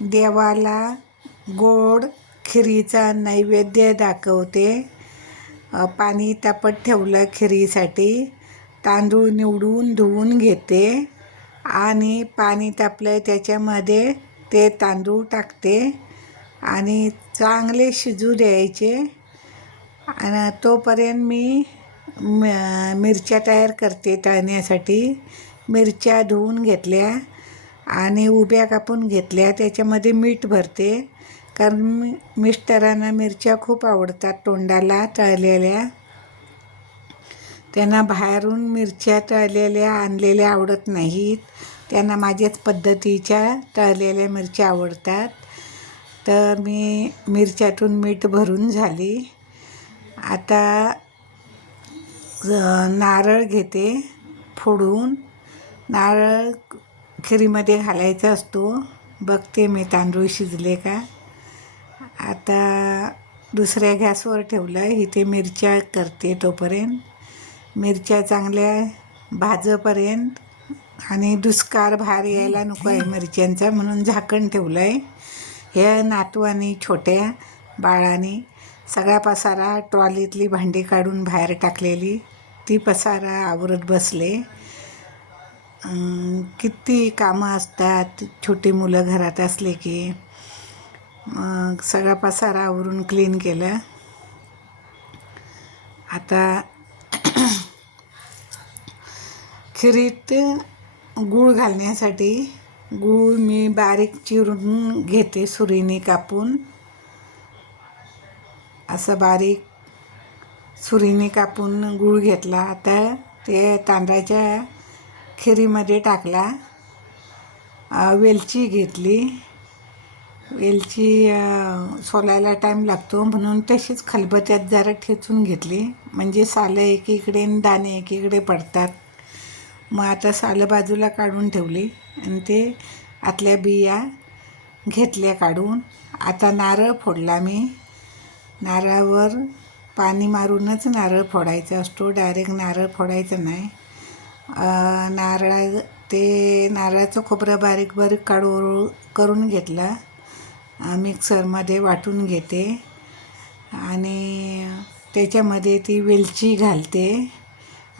देवाला गोड खिरीचा नैवेद्य दाखवते. पाणी तापत ठेवलं खिरीसाठी. तांदूळ निवडून धुवून घेते आणि पाणी तापलं त्याच्यामध्ये ते तांदूळ टाकते आणि चांगले शिजू द्यायचे. आणि तोपर्यंत मी मिरच्या तयार करते तळण्यासाठी. मिरच्या धुवून घेतल्या आणि उभ्या कापून घेतल्या. त्याच्यामध्ये मीठ भरते, कारण मिस्टरांना मिरच्या खूप आवडतात तोंडाला तळलेल्या. त्यांना बाहेरून मिरच्या तळलेल्या आणलेल्या आवडत नाहीत. त्यांना माझ्याच पद्धतीच्या तळलेल्या मिरच्या आवडतात. तर मी मिरच्यातून मीठ भरून झाली. आता नारळ घेते फोडून. नारळ खिरीमध्ये घालायचा असतो. बघते मी तांदूळ शिजले का. आता दुसऱ्या गॅसवर ठेवलं. इथे मिरच्या करते तोपर्यंत. मिरच्या चांगल्या भाजेपर्यंत आणि दुष्कार बाहेर यायला नको आहे मिरच्यांचा, म्हणून झाकण ठेवलं आहे. हे नातवानी छोट्या बाळाने सगळा पसारा ट्रॉलीतली भांडी काढून बाहेर टाकलेली ती पसारा आवरत बसले. किती कामं असतात छोटी मुलं घरात असले की. मग सगळा पसारा आवरून क्लीन केलं. आता खिरीत गूळ घालण्यासाठी गूळ मी बारीक चिरून घेते सुरीने कापून. असं बारीक सुरीने कापून गूळ घेतला. आता ते तांदळाच्या खिरीमध्ये टाकला. वेलची घेतली. वेलची सोलायला टाईम लागतो म्हणून तशीच खलबत्त्यात जरा ठेचून घेतली, म्हणजे सालं एकीकडे आणि दाणे एकीकडे पडतात. मग आता सालं बाजूला काढून ठेवली आणि ते आतल्या बिया घेतल्या काढून. आता नारळ फोडला मी. नारळावर पाणी मारूनच नारळ फोडायचा असतो, डायरेक्ट नारळ फोडायचं नाही. नारळाचं खोबरं बारीक बारीक करून घेतला. मिक्सरमध्ये वाटून घेते आणि त्याच्यामध्ये ती वेलची घालते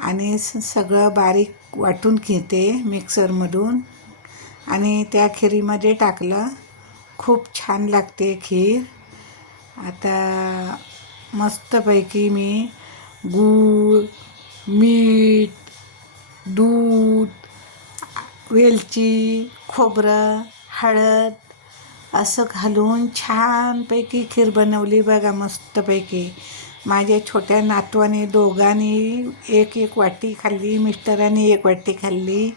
आणि सगळं बारीक वाटून घेते मिक्सरमधून आणि त्या खिरीमध्ये टाकलं. खूप छान लागते खीर. आता मस्तपैकी मी गूळ, मीठ, दूध, वेलची, खोबरं, हळद असं घालून छानपैकी खीर बनवली बघा मस्तपैकी. माझ्या छोट्या नातवाने दोघांनी एक एक वाटी खाल्ली. मिस्टरांनी एक वाटी खाल्ली.